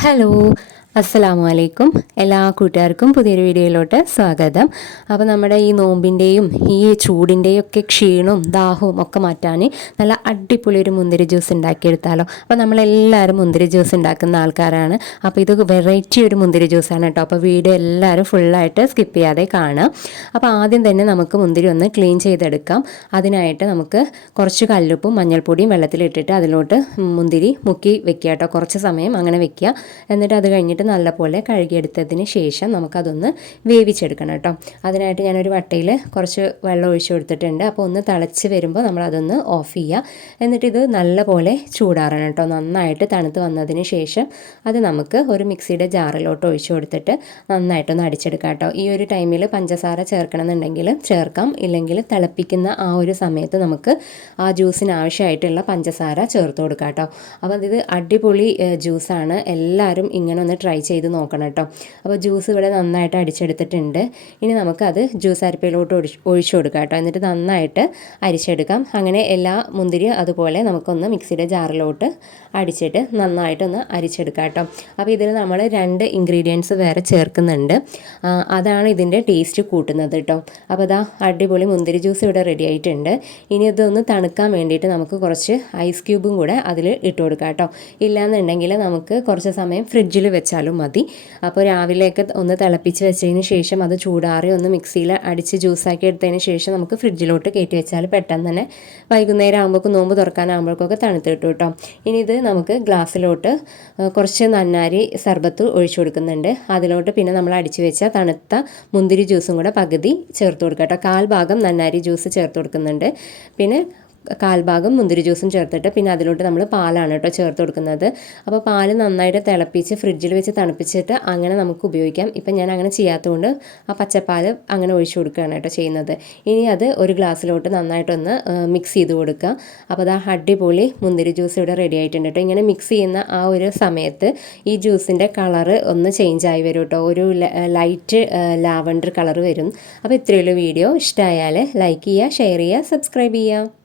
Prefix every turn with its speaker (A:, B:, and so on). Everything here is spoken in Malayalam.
A: ഹലോ അസ്സലാമു അലൈക്കും എല്ലാ കൂട്ടുകാർക്കും പുതിയൊരു വീഡിയോയിലോട്ട് സ്വാഗതം. അപ്പോൾ നമ്മുടെ ഈ നോമ്പിന്റെയും ഈ ചൂടിന്റെയും ഒക്കെ ക്ഷീണവും ദാഹവും ഒക്കെ മാറ്റാൻ നല്ല അടിപൊളി ഒരു മുന്തിരി ജ്യൂസ് ഉണ്ടാക്കിയെടുത്താലോ. അപ്പോൾ നമ്മളെല്ലാവരും മുന്തിരി ജ്യൂസ് ഉണ്ടാക്കുന്ന ആൾക്കാരാണ്. അപ്പോൾ ഇത് വെറൈറ്റി ഒരു മുന്തിരി ജ്യൂസാണ് കേട്ടോ. അപ്പോൾ വീഡിയോ എല്ലാവരും ഫുള്ളായിട്ട് സ്കിപ്പ് ചെയ്യാതെ കാണാം. അപ്പോൾ ആദ്യം തന്നെ നമുക്ക് മുന്തിരി ഒന്ന് ക്ലീൻ ചെയ്തെടുക്കാം. അതിനായിട്ട് നമുക്ക് കുറച്ച് കല്ലുപ്പും മഞ്ഞൾപ്പൊടിയും വെള്ളത്തിലിട്ടിട്ട് അതിലോട്ട് മുന്തിരി മുക്കി വെക്കുക കേട്ടോ. കുറച്ച് സമയം അങ്ങനെ വെക്കുക. എന്നിട്ട് അത് കഴിഞ്ഞിട്ട് നല്ലപോലെ കഴുകിയെടുത്തതിന് ശേഷം നമുക്കതൊന്ന് വേവിച്ചെടുക്കണം കേട്ടോ. അതിനായിട്ട് ഞാനൊരു വട്ടയിൽ കുറച്ച് വെള്ളം ഒഴിച്ചു കൊടുത്തിട്ടുണ്ട്. അപ്പോൾ ഒന്ന് തിളച്ച് വരുമ്പോൾ നമ്മളതൊന്ന് ഓഫ് ചെയ്യുക. എന്നിട്ട് ഇത് നല്ലപോലെ ചൂടാറണം കേട്ടോ. നന്നായിട്ട് തണുത്ത് വന്നതിന് ശേഷം അത് നമുക്ക് ഒരു മിക്സിയുടെ ജാറിലോട്ട് ഒഴിച്ചു കൊടുത്തിട്ട് നന്നായിട്ടൊന്ന് അടിച്ചെടുക്കാം കേട്ടോ. ഈ ഒരു ടൈമിൽ പഞ്ചസാര ചേർക്കണമെന്നുണ്ടെങ്കിൽ ചേർക്കാം. ഇല്ലെങ്കിൽ തിളപ്പിക്കുന്ന ആ ഒരു സമയത്ത് നമുക്ക് ആ ജ്യൂസിന് ആവശ്യമായിട്ടുള്ള പഞ്ചസാര ചേർത്ത് കൊടുക്കാം കേട്ടോ. അപ്പോൾ ഇത് അടിപൊളി ജ്യൂസാണ്. എല്ലാവരും ഇങ്ങനെ ഒന്ന് ചെയ്ത് നോക്കണം കേട്ടോ. അപ്പോൾ ജ്യൂസ് ഇവിടെ നന്നായിട്ട് അടിച്ചെടുത്തിട്ടുണ്ട്. ഇനി നമുക്കത് ജ്യൂസ് അരിപ്പയിലോട്ട് ഒഴിച്ച് ഒഴിച്ചു കൊടുക്കാം കേട്ടോ. എന്നിട്ട് നന്നായിട്ട് അരിച്ചെടുക്കാം. അങ്ങനെ എല്ലാ മുന്തിരി അതുപോലെ നമുക്കൊന്ന് മിക്സിയുടെ ജാറിലോട്ട് അടിച്ചിട്ട് നന്നായിട്ടൊന്ന് അരിച്ചെടുക്കാം കേട്ടോ. അപ്പോൾ ഇതിൽ നമ്മൾ രണ്ട് ഇൻഗ്രീഡിയൻസ് വേറെ ചേർക്കുന്നുണ്ട്. അതാണ് ഇതിന്റെ ടേസ്റ്റ് കൂട്ടുന്നത് കേട്ടോ. അപ്പോൾ ഇതാ അടിപൊളി മുന്തിരി ജ്യൂസ് ഇവിടെ റെഡി ആയിട്ടുണ്ട്. ഇനി ഇതൊന്ന് തണുക്കാൻ വേണ്ടിയിട്ട് നമുക്ക് കുറച്ച് ഐസ് ക്യൂബും കൂടെ അതിൽ ഇട്ട് കൊടുക്കാം കേട്ടോ. ഇല്ലാന്നുണ്ടെങ്കിൽ നമുക്ക് കുറച്ച് സമയം ഫ്രിഡ്ജിൽ വെച്ചാലും മതി. അപ്പോൾ രാവിലെയൊക്കെ ഒന്ന് തിളപ്പിച്ച് വെച്ചതിന് ശേഷം അത് ചൂടാറി ഒന്ന് മിക്സിയിൽ അടിച്ച് ജ്യൂസാക്കി എടുത്തതിന് ശേഷം നമുക്ക് ഫ്രിഡ്ജിലോട്ട് കയറ്റി വെച്ചാൽ പെട്ടെന്ന് തന്നെ വൈകുന്നേരം ആകുമ്പോഴേക്കും നോമ്പ് തുറക്കാനാകുമ്പോഴേക്കൊക്കെ തണുത്ത് കിട്ടും കേട്ടോ. ഇനി ഇത് നമുക്ക് ഗ്ലാസ്സിലോട്ട് കുറച്ച് നന്നാരി സർബത്ത് ഒഴിച്ചു കൊടുക്കുന്നുണ്ട്. അതിലോട്ട് പിന്നെ നമ്മൾ അടിച്ചു വെച്ച തണുത്ത മുന്തിരി ജ്യൂസും കൂടെ പകുതി ചേർത്ത് കൊടുക്കുക കേട്ടോ. കാൽ ഭാഗം നന്നാരി ജ്യൂസ് ചേർത്ത് കൊടുക്കുന്നുണ്ട്. പിന്നെ കാൽഭാഗം മുന്തിരി ജ്യൂസും ചേർത്തിട്ട് പിന്നെ അതിലോട്ട് നമ്മൾ പാലാണ് കേട്ടോ ചേർത്ത് കൊടുക്കുന്നത്. അപ്പോൾ പാൽ നന്നായിട്ട് തിളപ്പിച്ച് ഫ്രിഡ്ജിൽ വെച്ച് തണുപ്പിച്ചിട്ട് അങ്ങനെ നമുക്ക് ഉപയോഗിക്കാം. ഇപ്പം ഞാൻ അങ്ങനെ ചെയ്യാത്തതുകൊണ്ട് ആ പച്ചപ്പാൽ അങ്ങനെ ഒഴിച്ചു കൊടുക്കുകയാണ് കേട്ടോ ചെയ്യുന്നത്. ഇനി അത് ഒരു ഗ്ലാസ്സിലോട്ട് നന്നായിട്ടൊന്ന് മിക്സ് ചെയ്ത് കൊടുക്കുക. അപ്പോൾ അത് ആ അടിപൊളി മുന്തിരി ജ്യൂസ് ഇവിടെ റെഡി ആയിട്ടുണ്ട് കേട്ടോ ഇങ്ങനെ മിക്സ് ചെയ്യുന്ന ആ ഒരു സമയത്ത് ഈ ജ്യൂസിന്റെ കളറ് ഒന്ന് ചേഞ്ച് ആയി വരും കേട്ടോ ഒരു ലൈറ്റ് ലാവണ്ടർ കളർ വരും. അപ്പോൾ ഇത്രയുള്ള വീഡിയോ. ഇഷ്ടമായാൽ ലൈക്ക് ചെയ്യുക ഷെയർ ചെയ്യുക സബ്സ്ക്രൈബ് ചെയ്യുക.